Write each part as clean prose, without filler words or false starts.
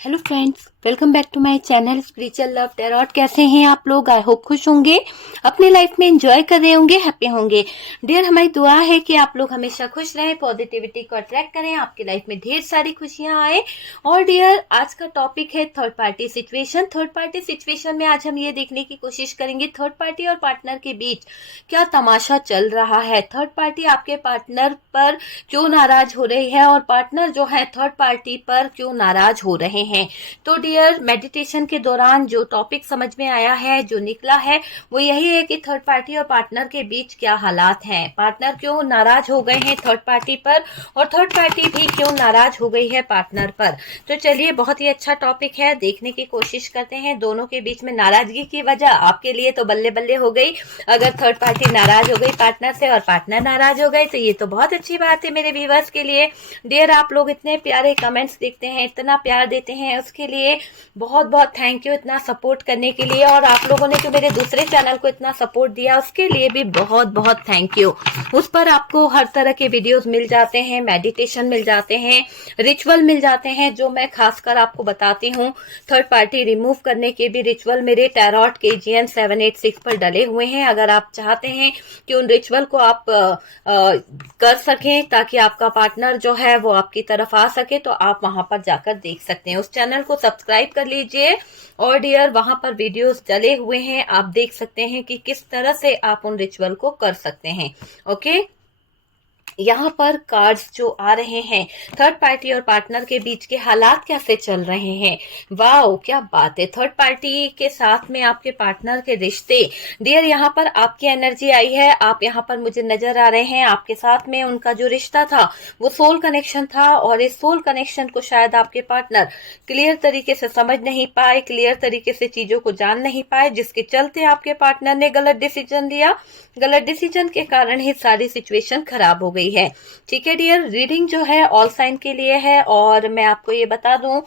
Hello friends, welcome back to my channel spiritual love tarot. कैसे हैं आप लोग? आई होप खुश होंगे, अपने लाइफ में एंजॉय कर रहे होंगे, हैप्पी होंगे। डियर, हमारी दुआ है कि आप लोग हमेशा खुश रहें, पॉजिटिविटी को अट्रैक्ट करें, आपकी लाइफ में ढेर सारी खुशियां आए। और डियर, आज का टॉपिक है third party situation. Third party situation में आज हम ये देखने की कोशिश करेंगे थर्ड पार्टी और पार्टनर के बीच क्या तमाशा चल रहा है। थर्ड पार्टी आपके पार्टनर पर क्यों नाराज हो रही है और पार्टनर जो है थर्ड पार्टी पर क्यों नाराज हो रहे हैं। तो डियर, मेडिटेशन के दौरान जो टॉपिक समझ में आया है, जो निकला है, वो यही है कि थर्ड पार्टी और पार्टनर के बीच क्या हालात हैं, पार्टनर क्यों नाराज हो गए हैं थर्ड पार्टी पर और थर्ड पार्टी भी क्यों नाराज हो गई है पार्टनर पर। तो चलिए, बहुत ही अच्छा टॉपिक है, देखने की कोशिश करते हैं। दोनों के बीच में नाराजगी की वजह आपके लिए तो बल्ले बल्ले हो गई। अगर थर्ड पार्टी नाराज हो गई पार्टनर से और पार्टनर नाराज हो गए तो ये तो बहुत अच्छी बात है मेरे व्यूअर्स के लिए। डियर, आप लोग इतने प्यारे कमेंट्स देखते हैं, इतना प्यार देते हैं, उसके लिए बहुत बहुत थैंक यू। इतना सपोर्ट करने के लिए, और आप लोगों ने जो मेरे दूसरे चैनल को इतना सपोर्ट दिया उसके लिए भी बहुत बहुत थैंक यू। उस पर आपको हर तरह के वीडियोस मिल जाते हैं, मेडिटेशन मिल जाते हैं, रिचुअल मिल जाते हैं, जो मैं खासकर आपको बताती हूँ। थर्ड पार्टी रिमूव करने के भी रिचुअल मेरे टैरोट KGN 786 पर डले हुए हैं। अगर आप चाहते हैं कि उन रिचुअल को आप कर सकें ताकि आपका पार्टनर जो है वो आपकी तरफ आ सके, तो आप वहां पर जाकर देख सकते हैं। उस चैनल को सब्सक्राइब कर लीजिए। और डियर, वहां पर वीडियोस डले हुए हैं, आप देख सकते हैं कि किस तरह से आप उन रिचुअल को कर सकते हैं। ओके, यहाँ पर कार्ड्स जो आ रहे हैं, थर्ड पार्टी और पार्टनर के बीच के हालात कैसे चल रहे हैं। वाओ, क्या बात है। थर्ड पार्टी के साथ में आपके पार्टनर के रिश्ते। डियर, यहाँ पर आपकी एनर्जी आई है, आप यहाँ पर मुझे नजर आ रहे हैं। आपके साथ में उनका जो रिश्ता था वो सोल कनेक्शन था, और इस सोल कनेक्शन को शायद आपके पार्टनर क्लियर तरीके से समझ नहीं पाए, क्लियर तरीके से चीजों को जान नहीं पाए, जिसके चलते आपके पार्टनर ने गलत डिसीजन लिया। गलत डिसीजन के कारण ही सारी सिचुएशन खराब हो गई है। ठीक है डियर, रीडिंग जो है ऑल साइन के लिए है, और मैं आपको ये बता दूं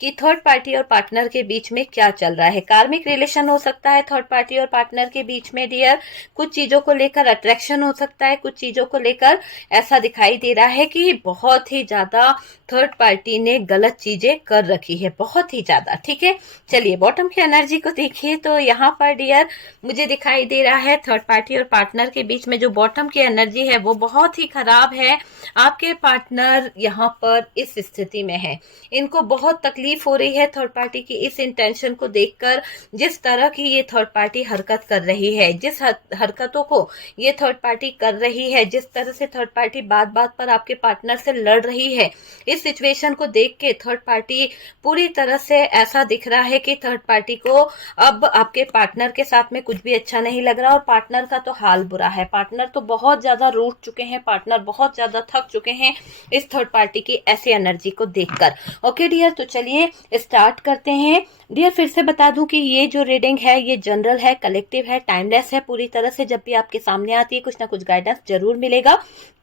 कि थर्ड पार्टी और पार्टनर के बीच में क्या चल रहा है। कार्मिक रिलेशन हो सकता है थर्ड पार्टी और पार्टनर के बीच में डियर। कुछ चीजों को लेकर अट्रैक्शन हो सकता है, कुछ चीजों को लेकर ऐसा दिखाई दे रहा है कि बहुत ही ज्यादा थर्ड पार्टी ने गलत चीजें कर रखी है, बहुत ही ज्यादा। ठीक है, चलिए बॉटम की एनर्जी को देखिए। तो यहाँ पर डियर मुझे दिखाई दे रहा है थर्ड पार्टी और पार्टनर के बीच में जो बॉटम की एनर्जी है वो बहुत ही खराब है। आपके पार्टनर यहाँ पर इस स्थिति में है, इनको बहुत तकलीफ हो रही है थर्ड पार्टी की इस इंटेंशन को देखकर। जिस तरह की ये थर्ड पार्टी हरकत कर रही है, जिस हरकतों को ये थर्ड पार्टी कर रही है, जिस तरह से थर्ड पार्टी बात बात पर आपके पार्टनर से लड़ रही है, इस सिचुएशन को देख के थर्ड पार्टी पूरी तरह से ऐसा दिख रहा है कि थर्ड पार्टी को अब आपके पार्टनर के साथ में कुछ भी अच्छा नहीं लग रहा, और पार्टनर का तो हाल बुरा है। पार्टनर तो बहुत ज्यादा रूठ चुके हैं, पार्टनर बहुत ज्यादा थक चुके हैं इस थर्ड पार्टी की ऐसी एनर्जी को देखकर। ओके डियर, तो चलिए स्टार्ट करते हैं। डियर, फिर से बता दूं कि ये जो रीडिंग है ये जनरल है, कलेक्टिव है, टाइमलेस है पूरी तरह से। जब भी आपके सामने आती है कुछ ना कुछ गाइडेंस जरूर मिलेगा।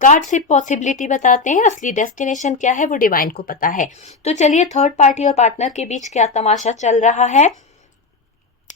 कार्ड सिर्फ पॉसिबिलिटी बताते हैं, असली डेस्टिनेशन क्या है वो डिवाइन को पता है। तो चलिए, थर्ड पार्टी और पार्टनर के बीच क्या तमाशा चल रहा है।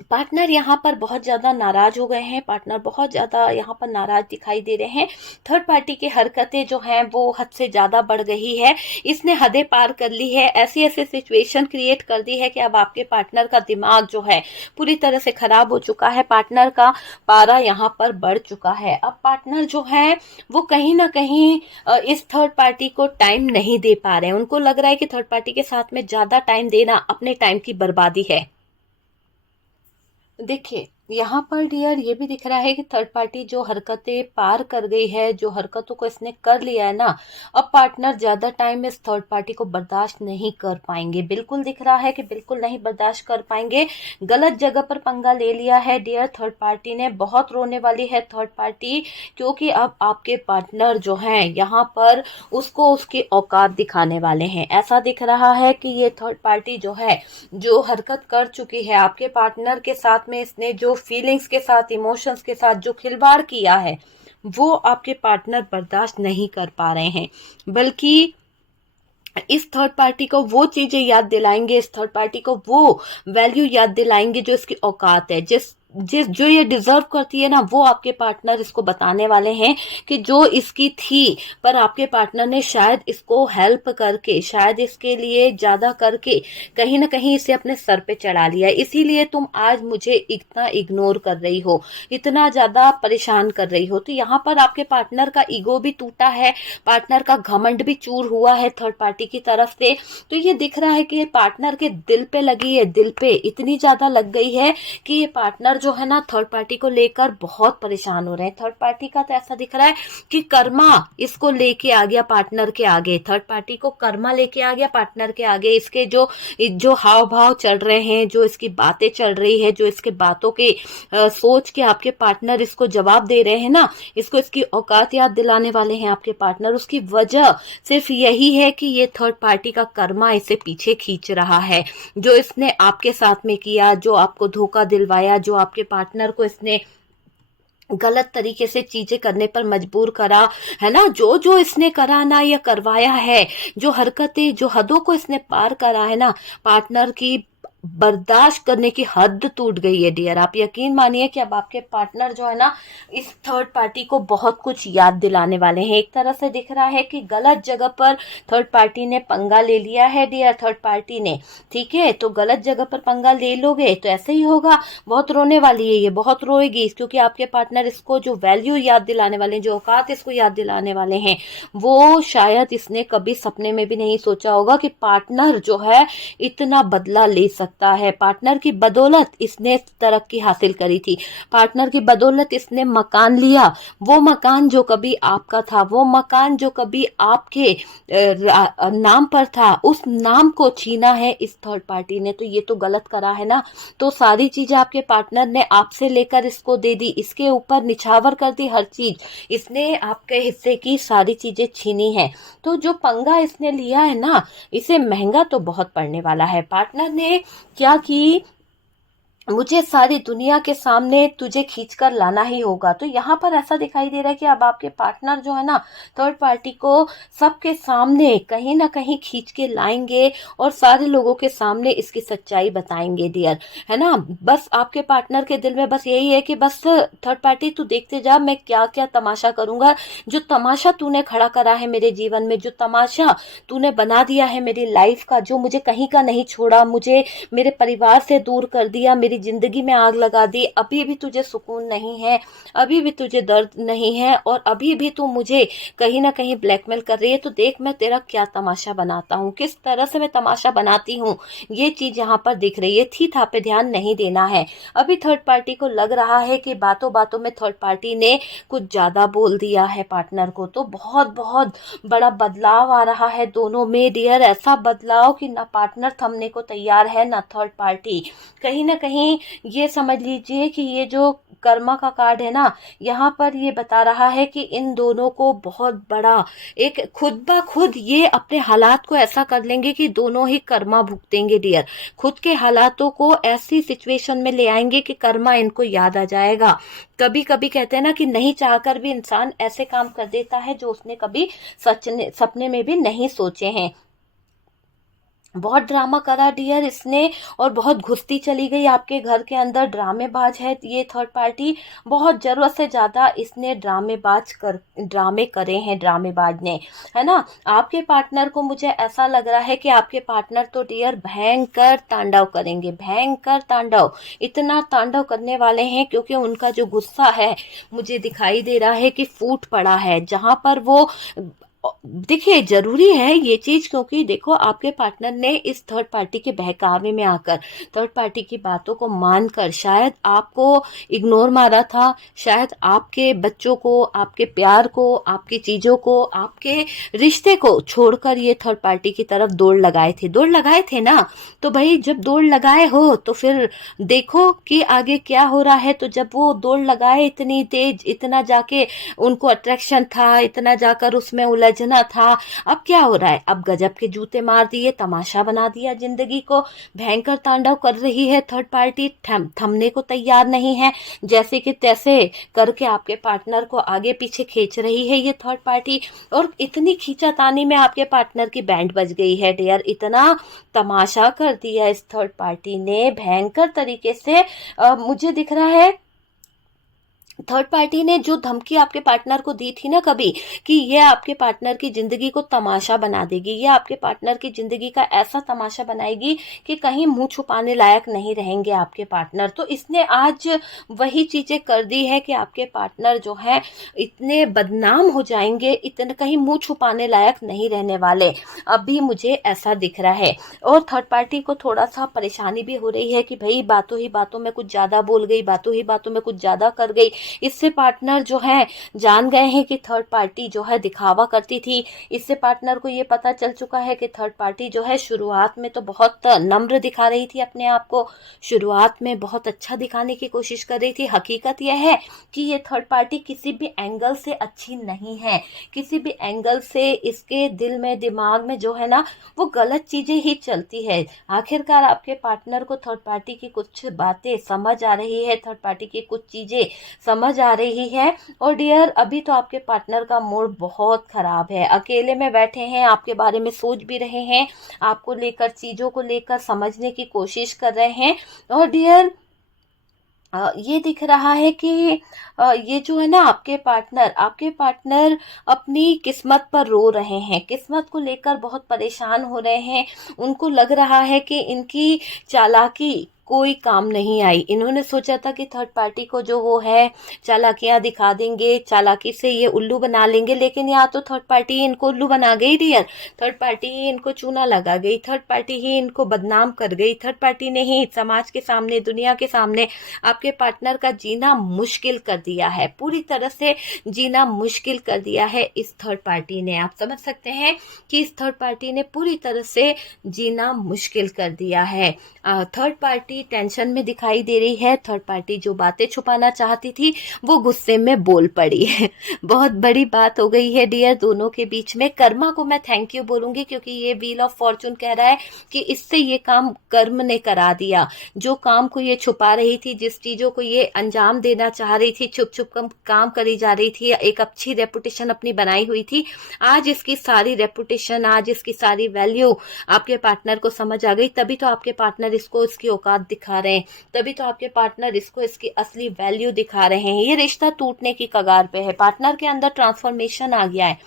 पार्टनर यहाँ पर बहुत ज्यादा नाराज हो गए हैं, पार्टनर बहुत ज्यादा यहाँ पर नाराज दिखाई दे रहे हैं। थर्ड पार्टी की हरकतें जो हैं वो हद से ज्यादा बढ़ गई है, इसने हदें पार कर ली है, ऐसी ऐसी सिचुएशन क्रिएट कर दी है कि अब आपके पार्टनर का दिमाग जो है पूरी तरह से खराब हो चुका है। पार्टनर का पारा यहाँ पर बढ़ चुका है। अब पार्टनर जो है वो कहीं ना कहीं इस थर्ड पार्टी को टाइम नहीं दे पा रहे हैं। उनको लग रहा है कि थर्ड पार्टी के साथ में ज्यादा टाइम देना अपने टाइम की बर्बादी है। देखिए, यहाँ पर डियर ये भी दिख रहा है कि थर्ड पार्टी जो हरकतें पार कर गई है, जो हरकतों को इसने कर लिया है ना, अब पार्टनर ज्यादा टाइम इस थर्ड पार्टी को बर्दाश्त नहीं कर पाएंगे। बिल्कुल दिख रहा है कि बिल्कुल नहीं बर्दाश्त कर पाएंगे। गलत जगह पर पंगा ले लिया है डियर थर्ड पार्टी ने। बहुत रोने वाली है थर्ड पार्टी, क्योंकि अब आपके पार्टनर जो हैं यहाँ पर उसको उसकी औकात दिखाने वाले हैं। ऐसा दिख रहा है कि ये थर्ड पार्टी जो है, जो हरकत कर चुकी है आपके पार्टनर के साथ में, इसने जो फीलिंग्स के साथ, इमोशंस के साथ जो खिलवाड़ किया है वो आपके पार्टनर बर्दाश्त नहीं कर पा रहे हैं। बल्कि इस थर्ड पार्टी को वो चीजें याद दिलाएंगे, इस थर्ड पार्टी को वो वैल्यू याद दिलाएंगे जो इसकी औकात है, जिस जिस जो ये डिजर्व करती है ना, वो आपके पार्टनर इसको बताने वाले हैं कि जो इसकी थी, पर आपके पार्टनर ने शायद इसको हेल्प करके, शायद इसके लिए ज्यादा करके कहीं ना कहीं इसे अपने सर पे चढ़ा लिया, इसीलिए तुम आज मुझे इतना इग्नोर कर रही हो, इतना ज्यादा परेशान कर रही हो। तो यहाँ पर आपके पार्टनर का ईगो भी टूटा है, पार्टनर का घमंड भी चूर हुआ है थर्ड पार्टी की तरफ से। तो ये दिख रहा है कि ये पार्टनर के दिल पे लगी है, दिल पे इतनी ज्यादा लग गई है कि ये पार्टनर जो है ना थर्ड पार्टी को लेकर बहुत परेशान हो रहे हैं। थर्ड पार्टी का तो ऐसा दिख रहा है कि कर्मा इसको लेके आ गया पार्टनर के आगे, थर्ड पार्टी को कर्मा लेके आ गया पार्टनर के आगे। इसके जो जो हाव भाव चल रहे हैं, जो इसकी बातें चल रही है, जो इसके बातों के सोच के आपके पार्टनर इसको जवाब दे रहे हैं ना, इसको इसकी औकात याद दिलाने वाले हैं आपके पार्टनर। उसकी वजह सिर्फ यही है कि ये थर्ड पार्टी का कर्मा इसे पीछे खींच रहा है। जो इसने आपके साथ में किया, जो आपको धोखा दिलवाया, जो आपके पार्टनर को इसने गलत तरीके से चीजें करने पर मजबूर करा है ना, जो जो इसने करा ना या करवाया है, जो हरकतें, जो हदों को इसने पार करा है ना, पार्टनर की बर्दाश्त करने की हद टूट गई है डियर। आप यकीन मानिए कि अब आपके पार्टनर जो है ना इस थर्ड पार्टी को बहुत कुछ याद दिलाने वाले हैं। एक तरह से दिख रहा है कि गलत जगह पर थर्ड पार्टी ने पंगा ले लिया है डियर, थर्ड पार्टी ने, ठीक है। तो गलत जगह पर पंगा ले लोगे तो ऐसे ही होगा, बहुत रोने वाली है ये, बहुत रोएगी, क्योंकि आपके पार्टनर इसको जो वैल्यू याद दिलाने वाले हैं, जो औकात इसको याद दिलाने वाले हैं, वो शायद इसने कभी सपने में भी नहीं सोचा होगा कि पार्टनर जो है इतना बदला ले सकता है। पार्टनर की बदौलत इसने तरक्की हासिल करी थी, पार्टनर की बदौलत इसने मकान लिया, वो मकान जो कभी आपका था, वो मकान जो कभी आपके नाम पर था, उस नाम को छीना है इस थर्ड पार्टी ने। तो ये तो गलत करा है ना। तो सारी चीजें आपके पार्टनर ने आपसे लेकर इसको दे दी, इसके ऊपर निछावर कर दी हर चीज, इसने आपके हिस्से की सारी चीजें छीनी है। तो जो पंगा इसने लिया है ना, इसे महंगा तो बहुत पड़ने वाला है। पार्टनर ने क्या कि मुझे सारी दुनिया के सामने तुझे खींचकर लाना ही होगा। तो यहाँ पर ऐसा दिखाई दे रहा है कि अब आपके पार्टनर जो है ना थर्ड पार्टी को सबके सामने कहीं ना कहीं खींच के लाएंगे और सारे लोगों के सामने इसकी सच्चाई बताएंगे डियर, है ना। बस आपके पार्टनर के दिल में बस यही है कि बस थर्ड पार्टी तू देखते जा, मैं क्या क्या तमाशा करूंगा, जो तमाशा तूने खड़ा करा है मेरे जीवन में, जो तमाशा तूने बना दिया है मेरी लाइफ का, जो मुझे कहीं का नहीं छोड़ा, मुझे मेरे परिवार से दूर कर दिया, मेरी जिंदगी में आग लगा दी, अभी भी तुझे सुकून नहीं है, अभी भी तुझे दर्द नहीं है, और अभी भी तू मुझे कहीं ना कहीं ब्लैकमेल कर रही है। तो देख मैं तेरा क्या तमाशा बनाता हूँ, किस तरह से मैं तमाशा बनाती हूँ, ये चीज यहाँ पर दिख रही है। थी था पे ध्यान नहीं देना है। अभी थर्ड पार्टी को लग रहा है कि बातों बातों में थर्ड पार्टी ने कुछ ज्यादा बोल दिया है पार्टनर को। तो बहुत बहुत बड़ा बदलाव आ रहा है दोनों में डियर, ऐसा बदलाव कि ना पार्टनर थमने को तैयार है ना थर्ड पार्टी। कहीं ना कहीं ये समझ लीजिए कि ये जो कर्मा का कार्ड है ना, यहाँ पर ये बता रहा है कि इन दोनों को बहुत बड़ा एक खुद ब खुद ये अपने हालात को ऐसा कर लेंगे कि दोनों ही कर्मा भुगतेंगे डियर। खुद के हालातों को ऐसी सिचुएशन में ले आएंगे कि कर्मा इनको याद आ जाएगा। कभी कभी कहते हैं ना कि नहीं चाहकर भी इंसान ऐसे काम कर देता है जो उसने कभी सपने में भी नहीं सोचे हैं। बहुत ड्रामा करा डियर इसने और बहुत घुसती चली गई आपके घर के अंदर, ड्रामेबाज है ये थर्ड पार्टी, बहुत जरूरत से ज्यादा इसने ड्रामे करे हैं ड्रामेबाज ने, है ना। आपके पार्टनर को मुझे ऐसा लग रहा है कि आपके पार्टनर तो डियर भयंकर तांडव करेंगे, भयंकर तांडव, इतना तांडव करने वाले हैं क्योंकि उनका जो गुस्सा है मुझे दिखाई दे रहा है कि फूट पड़ा है। जहां पर वो देखिए जरूरी है ये चीज, क्योंकि देखो आपके पार्टनर ने इस थर्ड पार्टी के बहकावे में आकर, थर्ड पार्टी की बातों को मानकर शायद आपको इग्नोर मारा था, शायद आपके बच्चों को, आपके प्यार को, आपकी चीजों को, आपके रिश्ते को छोड़कर ये थर्ड पार्टी की तरफ दौड़ लगाए थे ना। तो भाई जब दौड़ लगाए हो तो फिर देखो कि आगे क्या हो रहा है। तो जब वो दौड़ लगाए इतनी तेज, इतना जाके उनको अट्रैक्शन था, इतना जाकर उसमें उलझ गरजना था। अब क्या हो रहा है, अब गजब के जूते मार दिए, तमाशा बना दिया जिंदगी को, भयंकर तांडव कर रही है थर्ड पार्टी, थमने को तैयार नहीं है, जैसे कि तैसे करके आपके पार्टनर को आगे पीछे खींच रही है ये थर्ड पार्टी। और इतनी खींचातानी में आपके पार्टनर की बैंड बज गई है डियर, इतना तमाशा कर दिया इस थर्ड पार्टी ने भयंकर तरीके से। मुझे दिख रहा है थर्ड पार्टी ने जो धमकी आपके पार्टनर को दी थी ना कभी, कि ये आपके पार्टनर की जिंदगी को तमाशा बना देगी, ये आपके पार्टनर की जिंदगी का ऐसा तमाशा बनाएगी कि कहीं मुंह छुपाने लायक नहीं रहेंगे आपके पार्टनर, तो इसने आज वही चीजें कर दी है कि आपके पार्टनर जो है इतने बदनाम हो जाएंगे, इतने कहीं मुंह छुपाने लायक नहीं रहने वाले, अभी मुझे ऐसा दिख रहा है। और थर्ड पार्टी को थोड़ा सा परेशानी भी हो रही है कि भाई बातों ही बातों में कुछ ज्यादा बोल गई, बातों ही बातों में कुछ ज्यादा कर गई। इससे पार्टनर जो है जान गए हैं कि थर्ड पार्टी जो है दिखावा करती थी। इससे पार्टनर को ये पता चल चुका है कि थर्ड पार्टी जो है शुरुआत में तो बहुत नम्र दिखा रही थी अपने आप को, शुरुआत में बहुत अच्छा दिखाने की कोशिश कर रही थी। हकीकत यह है कि ये थर्ड पार्टी किसी भी एंगल से अच्छी नहीं है, किसी भी एंगल से इसके दिल में दिमाग में जो है ना वो गलत चीजें ही चलती है। आखिरकार आपके पार्टनर को थर्ड पार्टी की कुछ बातें समझ आ रही है, थर्ड पार्टी की कुछ चीजें समझ आ रही है। और डियर अभी तो आपके पार्टनर का मूड बहुत खराब है, अकेले में बैठे हैं, आपके बारे में सोच भी रहे हैं, आपको लेकर चीजों को लेकर समझने की कोशिश कर रहे हैं। और डियर ये दिख रहा है कि ये जो है ना आपके पार्टनर अपनी किस्मत पर रो रहे हैं, किस्मत को लेकर बहुत परेशान हो रहे हैं। उनको लग रहा है कि इनकी चालाकी कोई काम नहीं आई। इन्होंने सोचा था कि थर्ड पार्टी को जो वो है चालाकियां दिखा देंगे, चालाकी से ये उल्लू बना लेंगे, लेकिन यहाँ तो थर्ड पार्टी ही इनको उल्लू बना गई डियर, थर्ड पार्टी ही इनको चूना लगा गई, थर्ड पार्टी ही इनको बदनाम कर गई, थर्ड पार्टी ने ही समाज के सामने, दुनिया के सामने आपके पार्टनर का जीना मुश्किल कर दिया है, पूरी तरह से जीना मुश्किल कर दिया है इस थर्ड पार्टी ने। आप समझ सकते हैं कि इस थर्ड पार्टी ने पूरी तरह से जीना मुश्किल कर दिया है। थर्ड पार्टी टेंशन में दिखाई दे रही है, थर्ड पार्टी जो बातें छुपाना चाहती थी वो गुस्से में बोल पड़ी है। बहुत बड़ी बात हो गई है डियर दोनों के बीच में। कर्मा को मैं थैंक यू बोलूंगी क्योंकि ये व्हील ऑफ फॉर्चून कह रहा है कि इससे ये काम कर्म ने करा दिया, जो काम को ये छुपा रही थी, जिस चीजों को ये अंजाम देना चाह रही थी, छुप छुप काम करी जा रही थी, एक अच्छी रेपुटेशन अपनी बनाई हुई थी, आज इसकी सारी रेपुटेशन, आज इसकी सारी वैल्यू आपके पार्टनर को समझ आ गई। तभी तो आपके पार्टनर इसको इसकी औकात दिखा रहे हैं, तभी तो आपके पार्टनर इसको इसकी असली वैल्यू दिखा रहे हैं। ये रिश्ता टूटने की कगार पे है, पार्टनर के अंदर ट्रांसफॉर्मेशन आ गया है,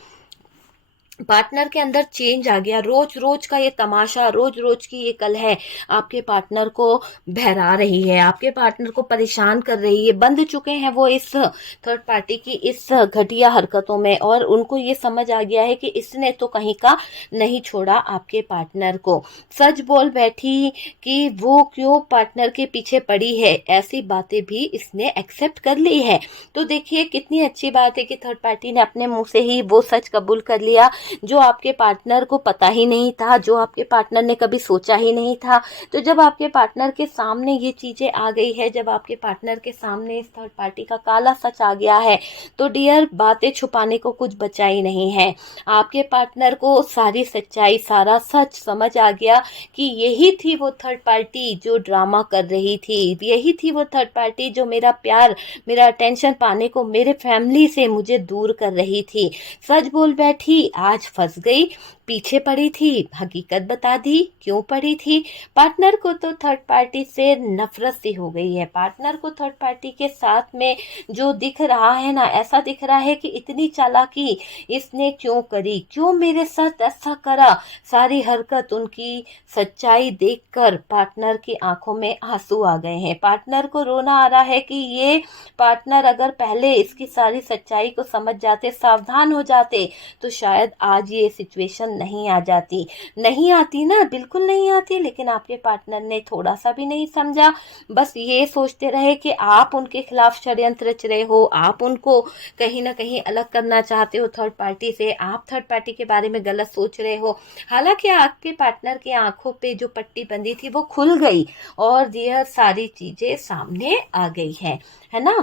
पार्टनर के अंदर चेंज आ गया। रोज रोज का ये तमाशा, रोज रोज की ये कलह आपके पार्टनर को बहरा रही है, आपके पार्टनर को परेशान कर रही है। बंध चुके हैं वो इस थर्ड पार्टी की इस घटिया हरकतों में, और उनको ये समझ आ गया है कि इसने तो कहीं का नहीं छोड़ा आपके पार्टनर को। सच बोल बैठी कि वो क्यों पार्टनर के पीछे पड़ी है, ऐसी बातें भी इसने एक्सेप्ट कर ली है। तो देखिए कितनी अच्छी बात है कि थर्ड पार्टी ने अपने मुंह से ही वो सच कबूल कर लिया जो आपके पार्टनर को पता ही नहीं था, जो आपके पार्टनर ने कभी सोचा ही नहीं था। तो जब आपके पार्टनर के सामने ये चीजें आ गई है, जब आपके पार्टनर के सामने इस थर्ड पार्टी का काला सच आ गया है, तो डियर बातें छुपाने को कुछ बचा ही नहीं है। आपके पार्टनर को सारी सच्चाई, सारा सच समझ आ गया कि यही थी वो थर्ड पार्टी जो ड्रामा कर रही थी, यही थी वो थर्ड पार्टी जो मेरा प्यार, मेरा अटेंशन पाने को मेरे फैमिली से मुझे दूर कर रही थी। सच बोल बैठी, आज फंस गई, पीछे पड़ी थी, हकीकत बता दी क्यों पड़ी थी। पार्टनर को तो थर्ड पार्टी से नफरत सी हो गई है, पार्टनर को थर्ड पार्टी के साथ में जो दिख रहा है ना, ऐसा दिख रहा है कि इतनी चालाकी इसने क्यों करी, क्यों मेरे साथ ऐसा करा। सारी हरकत, उनकी सच्चाई देखकर पार्टनर की आंखों में आंसू आ गए हैं, पार्टनर को रोना आ रहा है कि ये पार्टनर अगर पहले इसकी सारी सच्चाई को समझ जाते, सावधान हो जाते, तो शायद आज ये सिचुएशन नहीं आ जाती। नहीं आती ना, बिल्कुल नहीं आती, लेकिन आपके पार्टनर ने थोड़ा सा भी नहीं समझा, बस ये सोचते रहे कि आप उनके खिलाफ षड्यंत्र रच रहे हो, आप उनको कहीं ना कहीं अलग करना चाहते हो थर्ड पार्टी से, आप थर्ड पार्टी के बारे में गलत सोच रहे हो। हालांकि आपके पार्टनर की आंखों पे जो पट्टी बंधी थी वो खुल गई और यह सारी चीजें सामने आ गई है ना।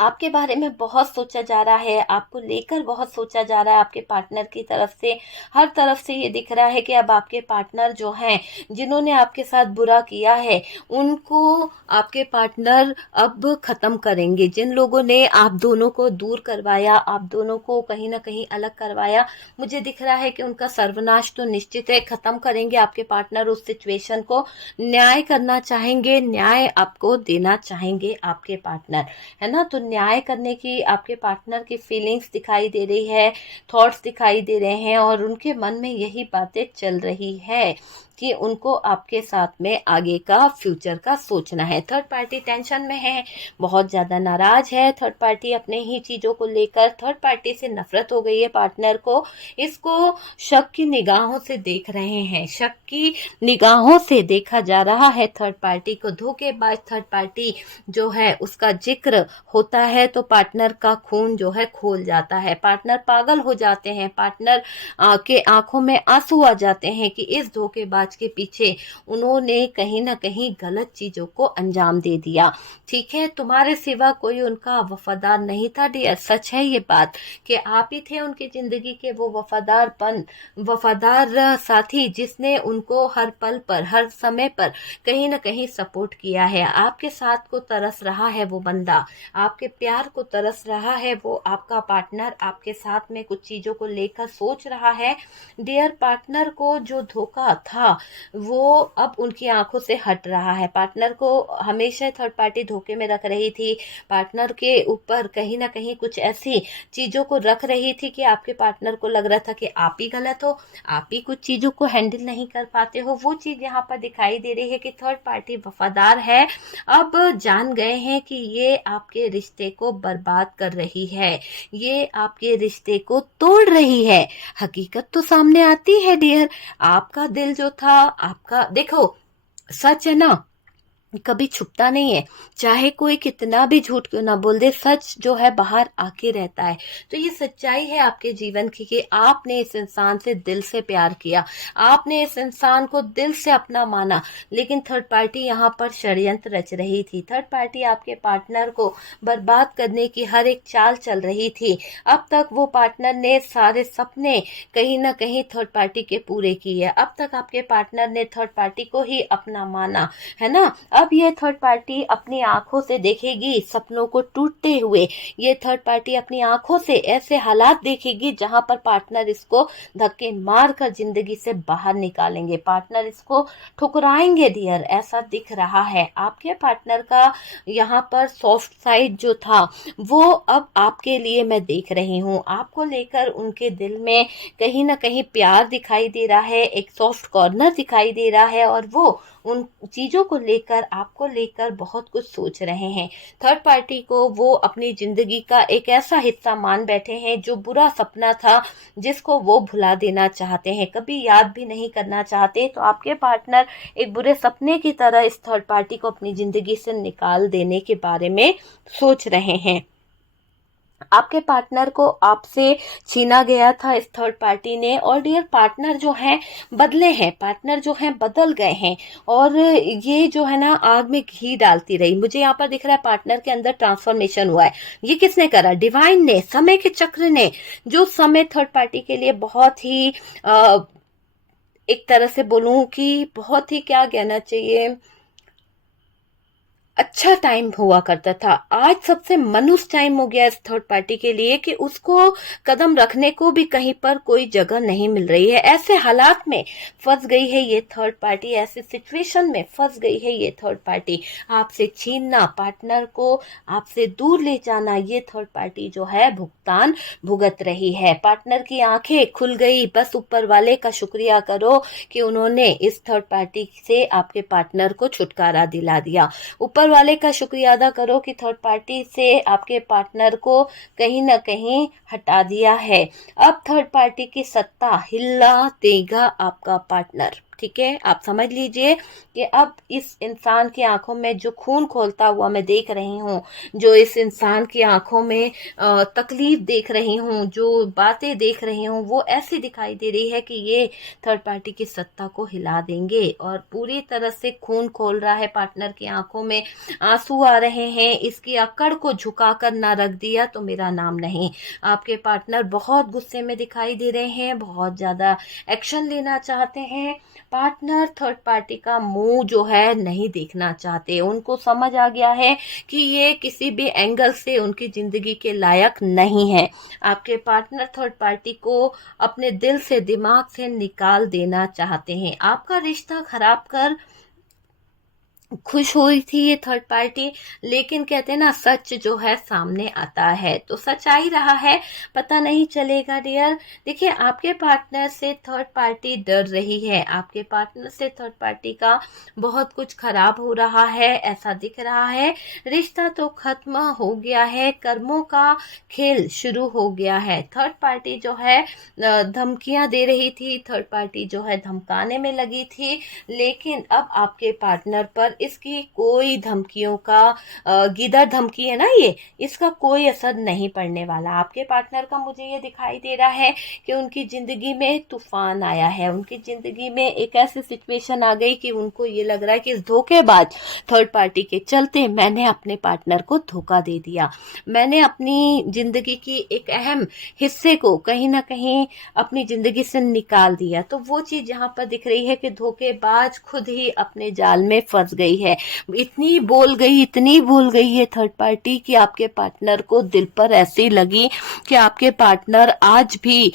आपके बारे में बहुत सोचा जा रहा है, आपको लेकर बहुत सोचा जा रहा है आपके पार्टनर की तरफ से। हर तरफ से ये दिख रहा है कि अब आपके पार्टनर जो हैं, जिन्होंने आपके साथ बुरा किया है, उनको आपके पार्टनर अब ख़त्म करेंगे। जिन लोगों ने आप दोनों को दूर करवाया, आप दोनों को कहीं ना कहीं अलग करवाया, मुझे दिख रहा है कि उनका सर्वनाश तो निश्चित है। ख़त्म करेंगे आपके पार्टनर उस सिचुएशन को, न्याय करना चाहेंगे, न्याय आपको देना चाहेंगे आपके पार्टनर, है ना। तो न्याय करने की आपके पार्टनर की फीलिंग्स दिखाई दे रही है, थॉट्स दिखाई दे रहे हैं, और उनके मन में यही बातें चल रही है कि उनको आपके साथ में आगे का फ्यूचर का सोचना है। थर्ड पार्टी टेंशन में है, बहुत ज़्यादा नाराज है। थर्ड पार्टी अपने ही चीज़ों को लेकर, थर्ड पार्टी से नफरत हो गई है पार्टनर को। इसको शक की निगाहों से देख रहे हैं, शक की निगाहों से देखा जा रहा है थर्ड पार्टी को। धोखेबाज थर्ड पार्टी जो है उसका जिक्र होता है तो पार्टनर का खून जो है खोल जाता है, पार्टनर पागल हो जाते हैं, पार्टनर के आंखों में आंसू आ जाते हैं कि इस धोखेबाज के पीछे उन्होंने कहीं ना कहीं गलत चीजों को अंजाम दे दिया। ठीक है, तुम्हारे सिवा कोई उनका वफादार नहीं था डियर। सच है ये बात कि आप ही थे उनकी जिंदगी के वो वफादार साथी, जिसने उनको हर पल पर, हर समय पर कहीं ना कहीं सपोर्ट किया है। आपके साथ को तरस रहा है वो बंदा, आपके प्यार को तरस रहा है वो आपका पार्टनर, आपके साथ में कुछ चीजों को लेकर सोच रहा है। डियर, पार्टनर को जो धोखा था वो अब उनकी आंखों से हट रहा है। पार्टनर को हमेशा थर्ड पार्टी धोखे में रख रही थी, पार्टनर के ऊपर कहीं ना कहीं कुछ ऐसी चीजों को रख रही थी कि आपके पार्टनर को लग रहा था कि आप ही गलत हो, आप ही कुछ चीजों को हैंडल नहीं कर पाते हो। वो चीज यहाँ पर दिखाई दे रही है कि थर्ड पार्टी वफादार है, अब जान गए हैं कि ये आपके रिश्ते को बर्बाद कर रही है, ये आपके रिश्ते को तोड़ रही है। हकीकत तो सामने आती है डियर। आपका दिल जो था, आपका, देखो सच है ना, कभी छुपता नहीं है, चाहे कोई कितना भी झूठ क्यों ना बोल दे, सच जो है बाहर आके रहता है। तो ये सच्चाई है आपके जीवन की कि आपने इस इंसान से दिल से प्यार किया, आपने इस इंसान को दिल से अपना माना, लेकिन थर्ड पार्टी यहाँ पर षड्यंत्र रच रही थी। थर्ड पार्टी आपके पार्टनर को बर्बाद करने की हर एक चाल चल रही थी। अब तक वो पार्टनर ने सारे सपने कहीं ना कहीं थर्ड पार्टी के पूरे किए, अब तक आपके पार्टनर ने थर्ड पार्टी को ही अपना माना, है ना। अब ये थर्ड पार्टी अपनी आंखों से देखेगी सपनों को टूटते हुए, ये थर्ड पार्टी अपनी आंखों से ऐसे हालात देखेगी जहां पर पार्टनर इसको धक्के मार कर जिंदगी से बाहर निकालेंगे, पार्टनर इसको ठुकराएंगे डियर, ऐसा दिख रहा है। आपके पार्टनर का यहाँ पर सॉफ्ट साइड जो था वो अब आपके लिए मैं देख रही हूँ, आपको लेकर उनके दिल में कहीं ना कहीं प्यार दिखाई दे रहा है, एक सॉफ्ट कॉर्नर दिखाई दे रहा है, और वो उन चीज़ों को लेकर, आपको लेकर बहुत कुछ सोच रहे हैं। थर्ड पार्टी को वो अपनी जिंदगी का एक ऐसा हिस्सा मान बैठे हैं जो बुरा सपना था, जिसको वो भुला देना चाहते हैं, कभी याद भी नहीं करना चाहते। तो आपके पार्टनर एक बुरे सपने की तरह इस थर्ड पार्टी को अपनी जिंदगी से निकाल देने के बारे में सोच रहे हैं। आपके पार्टनर को आपसे छीना गया था इस थर्ड पार्टी ने, और डियर पार्टनर जो हैं बदले हैं, पार्टनर जो हैं बदल गए हैं, और ये जो है ना आग में घी डालती रही। मुझे यहाँ पर दिख रहा है पार्टनर के अंदर ट्रांसफॉर्मेशन हुआ है। ये किसने करा? डिवाइन ने, समय के चक्र ने। जो समय थर्ड पार्टी के लिए बहुत ही एक तरह से बोलूं कि बहुत ही, क्या कहना चाहिए, अच्छा टाइम हुआ करता था, आज सबसे मनुष्य टाइम हो गया इस थर्ड पार्टी के लिए कि उसको कदम रखने को भी कहीं पर कोई जगह नहीं मिल रही है। ऐसे हालात में फंस गई है ये थर्ड पार्टी, ऐसे सिचुएशन में फंस गई है ये थर्ड पार्टी। आपसे छीनना, पार्टनर को आपसे दूर ले जाना, ये थर्ड पार्टी जो है भुगतान भुगत रही है। पार्टनर की आंखें खुल गई, बस ऊपर वाले का शुक्रिया करो कि उन्होंने इस थर्ड पार्टी से आपके पार्टनर को छुटकारा दिला दिया। ऊपर वाले का शुक्रिया अदा करो कि थर्ड पार्टी से आपके पार्टनर को कहीं ना कहीं हटा दिया है। अब थर्ड पार्टी की सत्ता हिला देगा आपका पार्टनर। ठीक है, आप समझ लीजिए कि अब इस इंसान की आंखों में जो खून खोलता हुआ मैं देख रही हूँ, जो इस इंसान की आंखों में तकलीफ देख रही हूँ, जो बातें देख रही हूँ, वो ऐसी दिखाई दे रही है कि ये थर्ड पार्टी की सत्ता को हिला देंगे और पूरी तरह से खून खोल रहा है। पार्टनर की आंखों में आंसू आ रहे हैं, इसकी अकड़ को झुकाकर ना रख दिया तो मेरा नाम नहीं। आपके पार्टनर बहुत गुस्से में दिखाई दे रहे हैं, बहुत ज्यादा एक्शन लेना चाहते हैं। पार्टनर थर्ड पार्टी का मुंह जो है नहीं देखना चाहते, उनको समझ आ गया है कि ये किसी भी एंगल से उनकी जिंदगी के लायक नहीं है। आपके पार्टनर थर्ड पार्टी को अपने दिल से, दिमाग से निकाल देना चाहते हैं। आपका रिश्ता खराब कर खुश हुई थी ये थर्ड पार्टी, लेकिन कहते हैं ना, सच जो है सामने आता है तो सच्चाई रहा है, पता नहीं चलेगा डियर। देखिए, आपके पार्टनर से थर्ड पार्टी डर रही है, आपके पार्टनर से थर्ड पार्टी का बहुत कुछ खराब हो रहा है, ऐसा दिख रहा है। रिश्ता तो खत्म हो गया है, कर्मों का खेल शुरू हो गया है। थर्ड पार्टी जो है धमकियां दे रही थी, थर्ड पार्टी जो है धमकाने में लगी थी, लेकिन अब आपके पार्टनर पर इसकी कोई धमकियों का गीदड़ धमकी है ना ये, इसका कोई असर नहीं पड़ने वाला। आपके पार्टनर का मुझे ये दिखाई दे रहा है कि उनकी जिंदगी में तूफान आया है, उनकी जिंदगी में एक ऐसी सिचुएशन आ गई कि उनको ये लग रहा है कि इस धोखेबाज थर्ड पार्टी के चलते मैंने अपने पार्टनर को धोखा दे दिया, मैंने अपनी जिंदगी की एक अहम हिस्से को कहीं ना कहीं अपनी जिंदगी से निकाल दिया। तो वो चीज यहाँ पर दिख रही है कि धोखेबाज खुद ही अपने जाल में फंस गई है। इतनी बोल गई है थर्ड पार्टी कि आपके पार्टनर को दिल पर ऐसी लगी कि आपके पार्टनर आज भी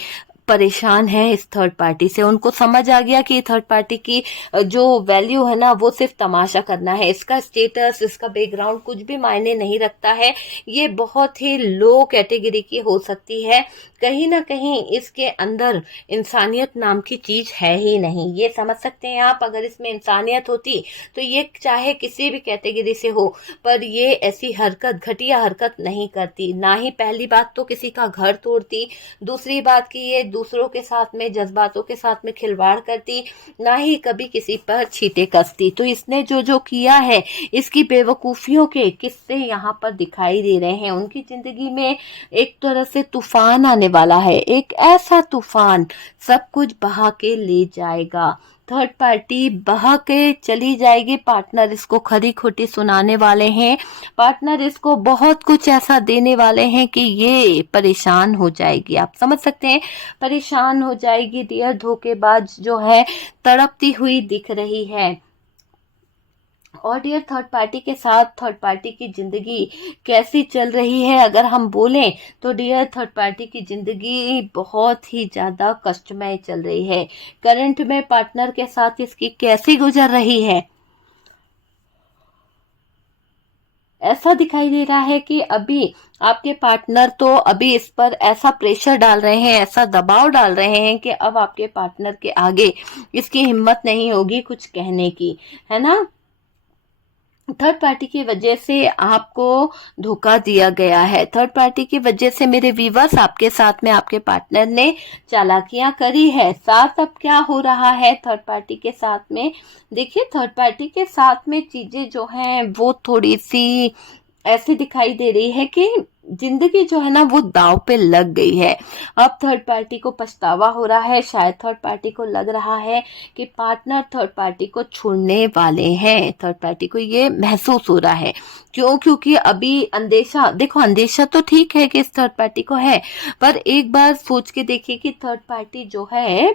परेशान है इस थर्ड पार्टी से। उनको समझ आ गया कि थर्ड पार्टी की जो वैल्यू है ना, वो सिर्फ तमाशा करना है, इसका स्टेटस, इसका बैकग्राउंड कुछ भी मायने नहीं रखता है, ये बहुत ही लो कैटेगरी की हो सकती है, कहीं ना कहीं इसके अंदर इंसानियत नाम की चीज है ही नहीं। ये समझ सकते हैं आप, अगर इसमें इंसानियत होती तो ये चाहे किसी भी कैटेगरी से हो, पर ये ऐसी हरकत, घटिया हरकत नहीं करती। ना ही पहली बात तो किसी का घर तोड़ती, दूसरी बात कि ये दूसरों के साथ में, जज्बातों के साथ में खिलवाड़ करती, ना ही कभी किसी पर छींटे कसती। तो इसने जो जो किया है, इसकी बेवकूफियों के किस्से यहाँ पर दिखाई दे रहे हैं। उनकी जिंदगी में एक तरह से तूफान आने वाला है, एक ऐसा तूफान सब कुछ बहा के ले जाएगा। थर्ड पार्टी बहा के चली जाएगी, पार्टनर इसको खरी खोटी सुनाने वाले हैं, पार्टनर इसको बहुत कुछ ऐसा देने वाले हैं कि ये परेशान हो जाएगी। आप समझ सकते हैं, परेशान हो जाएगी डियर। धोखेबाज जो है तड़पती हुई दिख रही है। और डियर, थर्ड पार्टी के साथ थर्ड पार्टी की जिंदगी कैसी चल रही है अगर हम बोलें तो डियर, थर्ड पार्टी की जिंदगी बहुत ही ज्यादा कष्टमय चल रही है। करंट में पार्टनर के साथ इसकी कैसी गुजर रही है, ऐसा दिखाई दे रहा है कि अभी आपके पार्टनर तो अभी इस पर ऐसा प्रेशर डाल रहे हैं, ऐसा दबाव डाल रहे हैं कि अब आपके पार्टनर के आगे इसकी हिम्मत नहीं होगी कुछ कहने की, है ना। थर्ड पार्टी की वजह से आपको धोखा दिया गया है, थर्ड पार्टी की वजह से मेरे व्यूवर्स आपके साथ में आपके पार्टनर ने चालाकियां करी है। साथ अब क्या हो रहा है थर्ड पार्टी के साथ में, देखिए थर्ड पार्टी के साथ में चीजें जो हैं वो थोड़ी सी ऐसी दिखाई दे रही है कि जिंदगी जो है ना वो दांव पे लग गई है। अब थर्ड पार्टी को पछतावा हो रहा है, शायद थर्ड पार्टी को लग रहा है कि पार्टनर थर्ड पार्टी को छोड़ने वाले हैं, थर्ड पार्टी को ये महसूस हो रहा है। क्यों? क्योंकि अभी अंदेशा, देखो अंदेशा तो ठीक है कि इस थर्ड पार्टी को है, पर एक बार सोच के देखिए कि थर्ड पार्टी जो है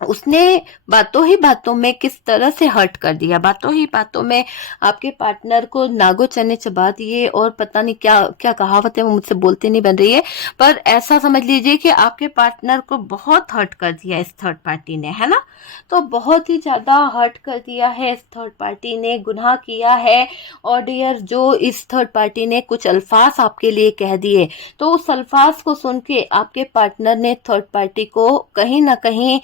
उसने बातों ही बातों में किस तरह से हर्ट कर दिया, बातों ही बातों में आपके पार्टनर को नागो चने चबा दिए, और पता नहीं क्या क्या कहावत है वो मुझसे बोलते नहीं बन रही है, पर ऐसा समझ लीजिए कि आपके पार्टनर को बहुत हर्ट कर दिया इस थर्ड पार्टी ने, है ना। तो बहुत ही ज्यादा हर्ट कर दिया है इस थर्ड पार्टी ने, गुनाह किया है। और डियर, जो इस थर्ड पार्टी ने कुछ अल्फाज आपके लिए कह दिए, तो उस अल्फाज को सुन के आपके पार्टनर ने थर्ड पार्टी को कहीं ना कहीं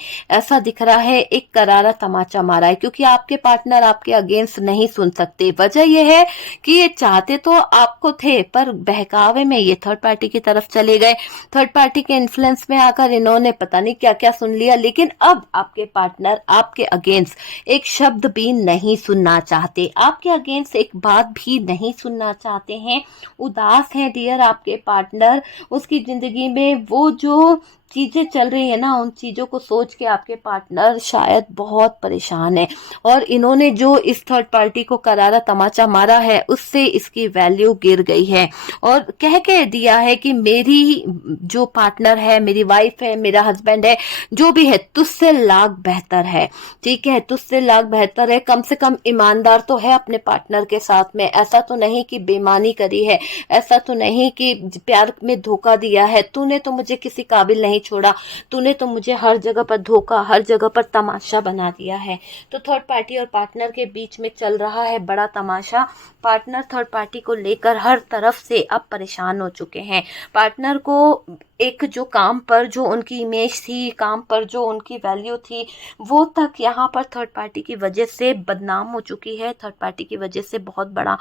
ऐसा दिख रहा है एक करारा तमाचा मारा है, क्योंकि आपके पार्टनर आपके अगेंस्ट नहीं सुन सकते। वजह यह है कि ये चाहते तो आपको थे, पर बहकावे में ये थर्ड पार्टी की तरफ चले गए। थर्ड पार्टी के इन्फ्लुएंस में आकर इन्होंने पता नहीं क्या क्या सुन लिया, लेकिन अब आपके पार्टनर आपके अगेंस्ट एक शब्द भी नहीं सुनना चाहते, आपके अगेंस्ट एक बात भी नहीं सुनना चाहते हैं। उदास है डियर आपके पार्टनर। उसकी जिंदगी में वो जो चीजें चल रही है ना, उन चीजों को सोच के आपके पार्टनर शायद बहुत परेशान है, और इन्होंने जो इस थर्ड पार्टी को करारा तमाचा मारा है उससे इसकी वैल्यू गिर गई है, और कह के दिया है कि मेरी जो पार्टनर है, मेरी वाइफ है, मेरा हस्बैंड है, जो भी है तुझसे लाख बेहतर है। ठीक है, तुझसे लाख बेहतर है, कम से कम ईमानदार तो है अपने पार्टनर के साथ में। ऐसा तो नहीं कि बेईमानी करी है, ऐसा तो नहीं कि प्यार में धोखा दिया है। तूने तो मुझे किसी काबिल नहीं छोड़ा, तूने तो मुझे हर जगह पर धोखा, हर जगह पर तमाशा बना दिया है। तो थर्ड पार्टी और पार्टनर के बीच में चल रहा है बड़ा तमाशा। पार्टनर थर्ड पार्टी को लेकर हर तरफ से अब परेशान हो चुके हैं। पार्टनर को एक जो काम पर जो उनकी इमेज थी, काम पर जो उनकी वैल्यू थी, वो तक यहाँ पर थर्ड पार्टी की वजह से बदनाम हो चुकी है। थर्ड पार्टी की वजह से बहुत बड़ा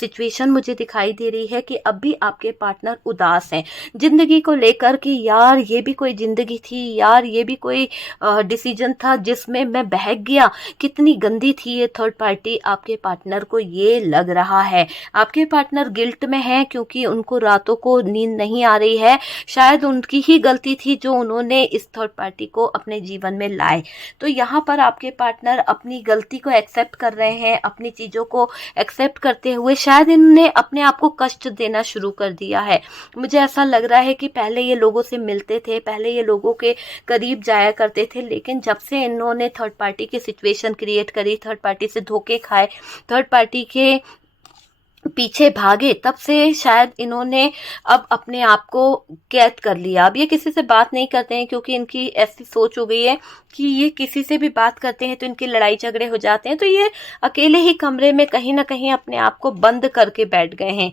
सिचुएशन मुझे दिखाई दे रही है कि अब भी आपके पार्टनर उदास हैं जिंदगी को लेकर कि यार ये भी कोई जिंदगी थी, यार ये भी कोई डिसीजन था जिसमें मैं बहक गया। कितनी गंदी थी ये थर्ड पार्टी, आपके पार्टनर को ये लग रहा है। आपके पार्टनर गिल्ट में है क्योंकि उनको रातों को नींद नहीं आ रही है। शायद उनकी ही गलती थी जो उन्होंने इस थर्ड पार्टी को अपने जीवन में लाए। तो यहाँ पर आपके पार्टनर अपनी गलती को एक्सेप्ट कर रहे हैं, अपनी चीजों को एक्सेप्ट करते हुए शायद इन्होंने अपने आप को कष्ट देना शुरू कर दिया है। मुझे ऐसा लग रहा है कि पहले ये लोगों से मिलते थे, पहले ये लोगों के करीब जाया करते थे, लेकिन जब से इन्होंने थर्ड पार्टी की सिचुएशन क्रिएट करी, थर्ड पार्टी से धोखे खाए, थर्ड पार्टी के पीछे भागे, तब से शायद इन्होंने अब अपने आप को कैद कर लिया। अब ये किसी से बात नहीं करते हैं क्योंकि इनकी ऐसी सोच हो गई है कि ये किसी से भी बात करते हैं तो इनकी लड़ाई झगड़े हो जाते हैं। तो ये अकेले ही कमरे में कहीं ना कहीं अपने आप को बंद करके बैठ गए हैं,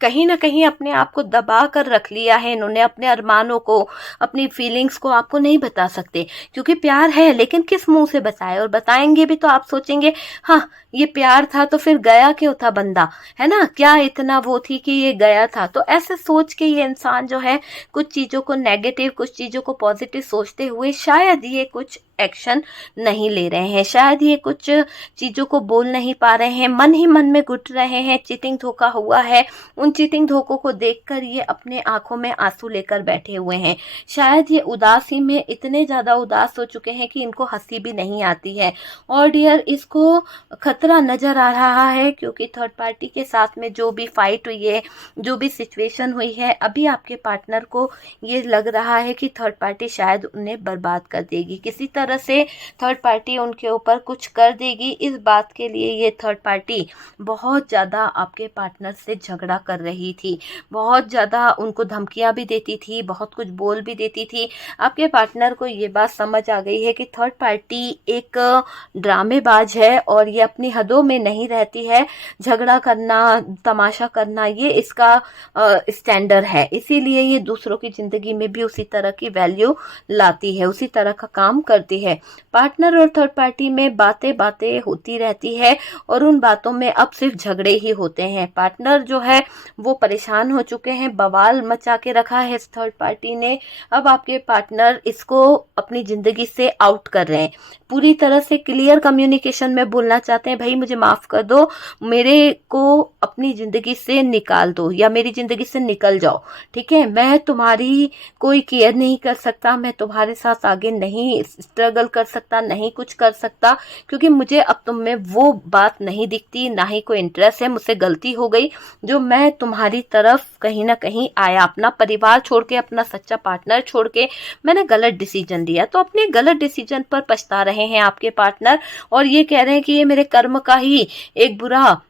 कहीं ना कहीं अपने आप को दबा कर रख लिया है इन्होंने। अपने अरमानों को, अपनी फीलिंग्स को आपको नहीं बता सकते क्योंकि प्यार है, लेकिन किस मुंह से बताए, और बताएंगे भी तो आप सोचेंगे हाँ ये प्यार था तो फिर गया क्यों था बंदा, है ना, क्या इतना वो थी कि ये गया था। तो ऐसे सोच के ये इंसान जो है कुछ चीजों को नेगेटिव, कुछ चीजों को पॉजिटिव सोचते हुए शायद ये कुछ एक्शन नहीं ले रहे हैं, शायद ये कुछ चीजों को बोल नहीं पा रहे हैं, मन ही मन में घुट रहे हैं। चीटिंग धोखा हुआ है, उन चीटिंग धोखों को देखकर ये अपने आंखों में आंसू लेकर बैठे हुए हैं। शायद ये उदासी में इतने ज्यादा उदास हो चुके हैं कि इनको हंसी भी नहीं आती है। और डियर इसको खतरा नजर आ रहा है क्योंकि थर्ड पार्टी के साथ में जो भी फाइट हुई है, जो भी सिचुएशन हुई है, अभी आपके पार्टनर को ये लग रहा है कि थर्ड पार्टी शायद उन्हें बर्बाद कर देगी, किसी तरह से थर्ड पार्टी उनके ऊपर कुछ कर देगी। इस बात के लिए ये थर्ड पार्टी बहुत ज़्यादा आपके पार्टनर से झगड़ा कर रही थी, बहुत ज़्यादा उनको धमकियां भी देती थी, बहुत कुछ बोल भी देती थी। आपके पार्टनर को ये बात समझ आ गई है कि थर्ड पार्टी एक ड्रामेबाज है और ये अपनी हदों में नहीं रहती है। झगड़ा करना, तमाशा करना, ये इसका स्टैंडर्ड है, इसीलिए ये दूसरों की जिंदगी में भी उसी तरह की वैल्यू लाती है, उसी तरह का काम करती है। पार्टनर और थर्ड पार्टी में बातें होती रहती है और उन बातों में अब सिर्फ झगड़े ही होते हैं। पार्टनर जो है वो परेशान हो चुके हैं, बवाल मचा के रखा है इस थर्ड पार्टी ने। अब आपके पार्टनर इसको अपनी जिंदगी से आउट कर रहे हैं, पूरी तरह से क्लियर कम्युनिकेशन में बोलना चाहते हैं, भाई मुझे माफ कर दो, मेरे को अपनी जिंदगी से निकाल दो या मेरी जिंदगी से निकल जाओ। ठीक है, मैं तुम्हारी कोई केयर नहीं कर सकता, मैं तुम्हारे साथ आगे नहीं स्ट्रगल कर सकता, नहीं कुछ कर सकता, क्योंकि मुझे अब तुम में वो बात नहीं दिखती, ना ही कोई इंटरेस्ट है। मुझसे गलती हो गई जो मैं तुम्हारी तरफ कहीं ना कहीं आया, अपना परिवार छोड़ के, अपना सच्चा पार्टनर छोड़ के मैंने गलत डिसीजन लिया। तो अपने गलत डिसीजन पर पछता रहे हैं आपके पार्टनर और ये कह रहे हैं कि ये मेरे कर्म का ही एक बुरा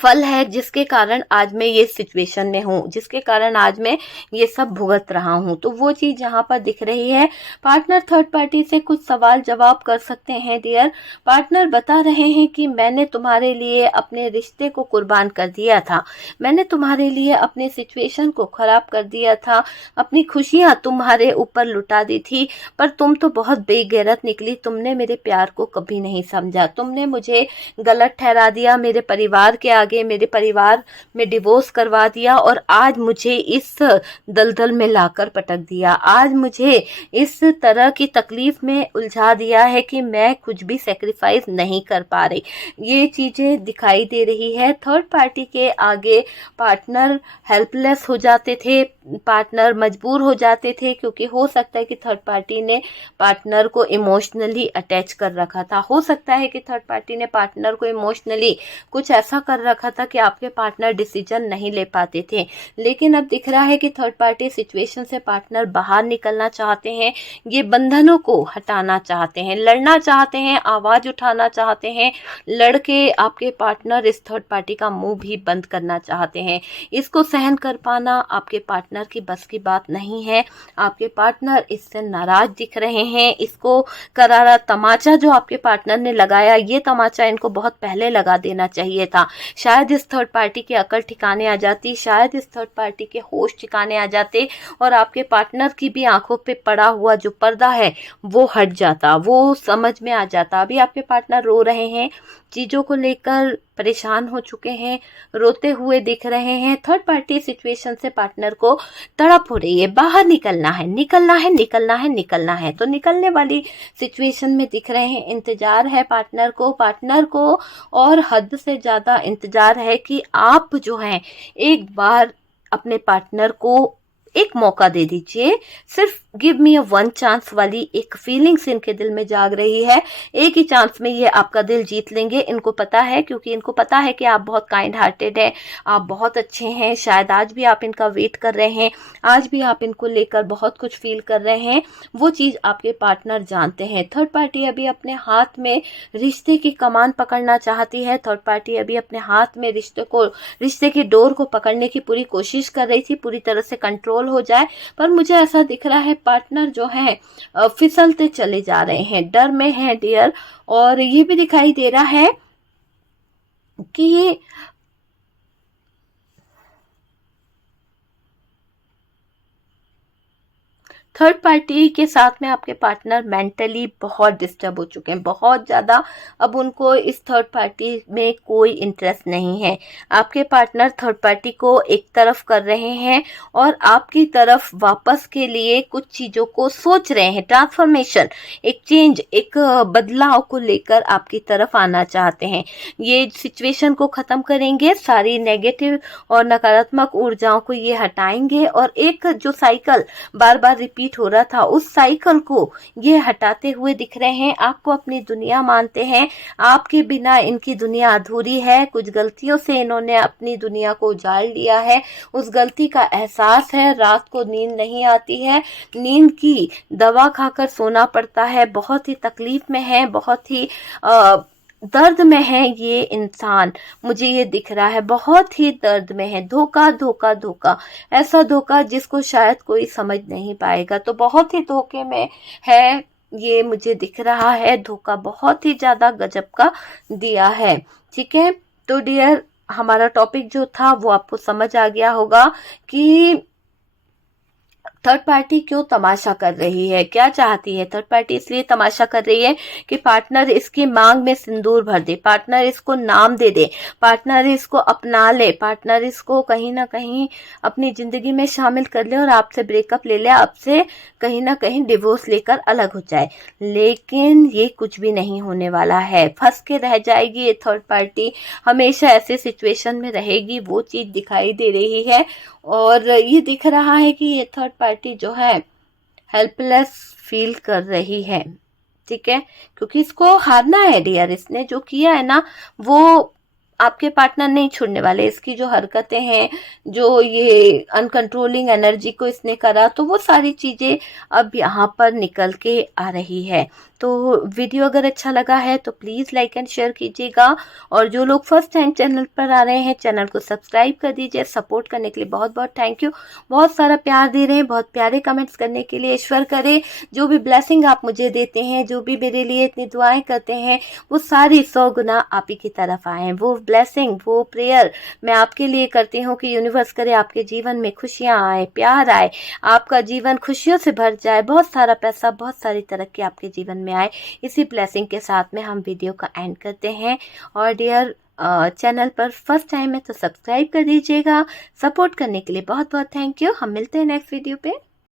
फल है जिसके कारण आज मैं ये सिचुएशन में हूँ, जिसके कारण आज मैं ये सब भुगत रहा हूँ। तो वो चीज़ यहाँ पर दिख रही है। पार्टनर थर्ड पार्टी से कुछ सवाल जवाब कर सकते हैं डियर। पार्टनर बता रहे हैं कि मैंने तुम्हारे लिए अपने रिश्ते को कुर्बान कर दिया था, मैंने तुम्हारे लिए अपने सिचुएशन को खराब कर दिया था, अपनी खुशियाँ तुम्हारे ऊपर लुटा दी थी, पर तुम तो बहुत बेगैरत निकली। तुमने मेरे प्यार को कभी नहीं समझा, तुमने मुझे गलत ठहरा दिया, मेरे परिवार के आगे मेरे परिवार में डिवोर्स करवा दिया और आज मुझे इस दलदल में लाकर पटक दिया। आज मुझे इस तरह की तकलीफ में उलझा दिया है कि मैं कुछ भी सेक्रीफाइस नहीं कर पा रही। ये चीज़ें दिखाई दे रही है। थर्ड पार्टी के आगे पार्टनर हेल्पलेस हो जाते थे, पार्टनर मजबूर हो जाते थे, क्योंकि हो सकता है कि थर्ड पार्टी ने पार्टनर को इमोशनली अटैच कर रखा था। हो सकता है कि थर्ड पार्टी ने पार्टनर को इमोशनली कुछ ऐसा कर रखा था कि आपके पार्टनर डिसीजन नहीं ले पाते थे। लेकिन अब दिख रहा है कि थर्ड पार्टी सिचुएशन से पार्टनर बाहर निकलना चाहते हैं, ये बंधनों को हटाना चाहते हैं, लड़ना चाहते हैं, आवाज उठाना चाहते हैं। लड़के आपके पार्टनर इस थर्ड पार्टी का मुंह भी बंद करना चाहते हैं। इसको सहन कर पाना आपके पार्टनर की बस की बात नहीं है। आपके पार्टनर इससे नाराज दिख रहे हैं। इसको करारा तमाचा जो आपके पार्टनर ने लगाया, ये तमाचा इनको बहुत पहले लगा देना चाहिए था। शायद इस थर्ड पार्टी की अकल ठिकाने आ जाती, शायद इस थर्ड पार्टी के होश ठिकाने आ जाते और आपके पार्टनर की भी आंखों पे पड़ा हुआ जो पर्दा है वो हट जाता, वो समझ में आ जाता। अभी आपके पार्टनर रो रहे हैं, चीज़ों को लेकर परेशान हो चुके हैं, रोते हुए दिख रहे हैं। थर्ड पार्टी सिचुएशन से पार्टनर को तड़प हो रही है, बाहर निकलना है, निकलना है, निकलना है, निकलना है। तो निकलने वाली सिचुएशन में दिख रहे हैं। इंतजार है पार्टनर को और हद से ज़्यादा इंतजार है कि आप जो हैं एक बार अपने पार्टनर को एक मौका दे दीजिए। सिर्फ give me a one chance वाली एक फीलिंग्स इनके दिल में जाग रही है। एक ही चांस में ये आपका दिल जीत लेंगे। इनको पता है, क्योंकि इनको पता है कि आप बहुत काइंड हार्टेड हैं, आप बहुत अच्छे हैं। शायद आज भी आप इनका वेट कर रहे हैं, आज भी आप इनको लेकर बहुत कुछ फील कर रहे हैं। वो चीज़ आपके पार्टनर जानते हैं। थर्ड पार्टी अभी अपने हाथ में रिश्ते की कमान पकड़ना चाहती है। थर्ड पार्टी अभी अपने हाथ में रिश्ते की डोर को पकड़ने की पूरी कोशिश कर रही थी, पूरी तरह से कंट्रोल हो जाए। पर मुझे ऐसा दिख रहा है पार्टनर जो है फिसलते चले जा रहे हैं, डर में है डियर। और ये भी दिखाई दे रहा है कि ये थर्ड पार्टी के साथ में आपके पार्टनर मेंटली बहुत डिस्टर्ब हो चुके हैं, बहुत ज़्यादा। अब उनको इस थर्ड पार्टी में कोई इंटरेस्ट नहीं है। आपके पार्टनर थर्ड पार्टी को एक तरफ कर रहे हैं और आपकी तरफ वापस के लिए कुछ चीज़ों को सोच रहे हैं। ट्रांसफॉर्मेशन, एक चेंज, एक बदलाव को लेकर आपकी तरफ आना चाहते हैं। ये सिचुएशन को ख़त्म करेंगे, सारी नेगेटिव और नकारात्मक ऊर्जाओं को ये हटाएंगे और एक जो साइकिल बार बार रिपीट हो रहा था, उस साइकिल को ये हटाते हुए दिख रहे हैं। आपको अपनी दुनिया मानते हैं, आपके बिना इनकी दुनिया अधूरी है। कुछ गलतियों से इन्होंने अपनी दुनिया को उजाड़ लिया है, उस गलती का एहसास है। रात को नींद नहीं आती है, नींद की दवा खाकर सोना पड़ता है। बहुत ही तकलीफ में है, बहुत ही दर्द में है ये इंसान। मुझे ये दिख रहा है बहुत ही दर्द में है। धोखा धोखा धोखा, ऐसा धोखा जिसको शायद कोई समझ नहीं पाएगा। तो बहुत ही धोखे में है ये, मुझे दिख रहा है। धोखा बहुत ही ज्यादा गजब का दिया है। ठीक है, तो डियर हमारा टॉपिक जो था वो आपको समझ आ गया होगा कि थर्ड पार्टी क्यों तमाशा कर रही है, क्या चाहती है। थर्ड पार्टी इसलिए तमाशा कर रही है कि पार्टनर इसकी मांग में सिंदूर भर दे, पार्टनर इसको नाम दे दे, पार्टनर इसको अपना ले, पार्टनर इसको कहीं ना कहीं अपनी जिंदगी में शामिल कर ले और आपसे ब्रेकअप ले ले, आपसे कहीं ना कहीं डिवोर्स लेकर अलग हो जाए। लेकिन ये कुछ भी नहीं होने वाला है, फंस के रह जाएगी ये थर्ड पार्टी, हमेशा ऐसे सिचुएशन में रहेगी। वो चीज दिखाई दे रही है और ये दिख रहा है कि ये थर्ड पार्टी जो है हेल्पलेस फील कर रही है। ठीक है, क्योंकि इसको हारना है डियर। इसने जो किया है ना वो आपके पार्टनर नहीं छोड़ने वाले। इसकी जो हरकतें हैं, जो ये अनकंट्रोलिंग एनर्जी को इसने करा, तो वो सारी चीज़ें अब यहाँ पर निकल के आ रही है। तो वीडियो अगर अच्छा लगा है तो प्लीज़ लाइक एंड शेयर कीजिएगा, और जो लोग फर्स्ट टाइम चैनल पर आ रहे हैं चैनल को सब्सक्राइब कर दीजिए। सपोर्ट करने के लिए बहुत बहुत थैंक यू। बहुत सारा प्यार दे रहे हैं, बहुत प्यारे कमेंट्स करने के लिए। ईश्वर करे जो भी ब्लेसिंग आप मुझे देते हैं, जो भी मेरे लिए इतनी दुआएं करते हैं, वो सारी 100 गुना आप ही की तरफ आए। वो ब्लेसिंग, वो प्रेयर मैं आपके लिए करती हूँ कि यूनिवर्स करे आपके जीवन में खुशियाँ आए, प्यार आए, आपका जीवन खुशियों से भर जाए, बहुत सारा पैसा, बहुत सारी तरक्की आपके जीवन में आए। इसी ब्लेसिंग के साथ में हम वीडियो का एंड करते हैं। और डियर चैनल पर फर्स्ट टाइम है तो सब्सक्राइब कर दीजिएगा। सपोर्ट करने के लिए बहुत बहुत थैंक यू। हम मिलते हैं नेक्स्ट वीडियो पे।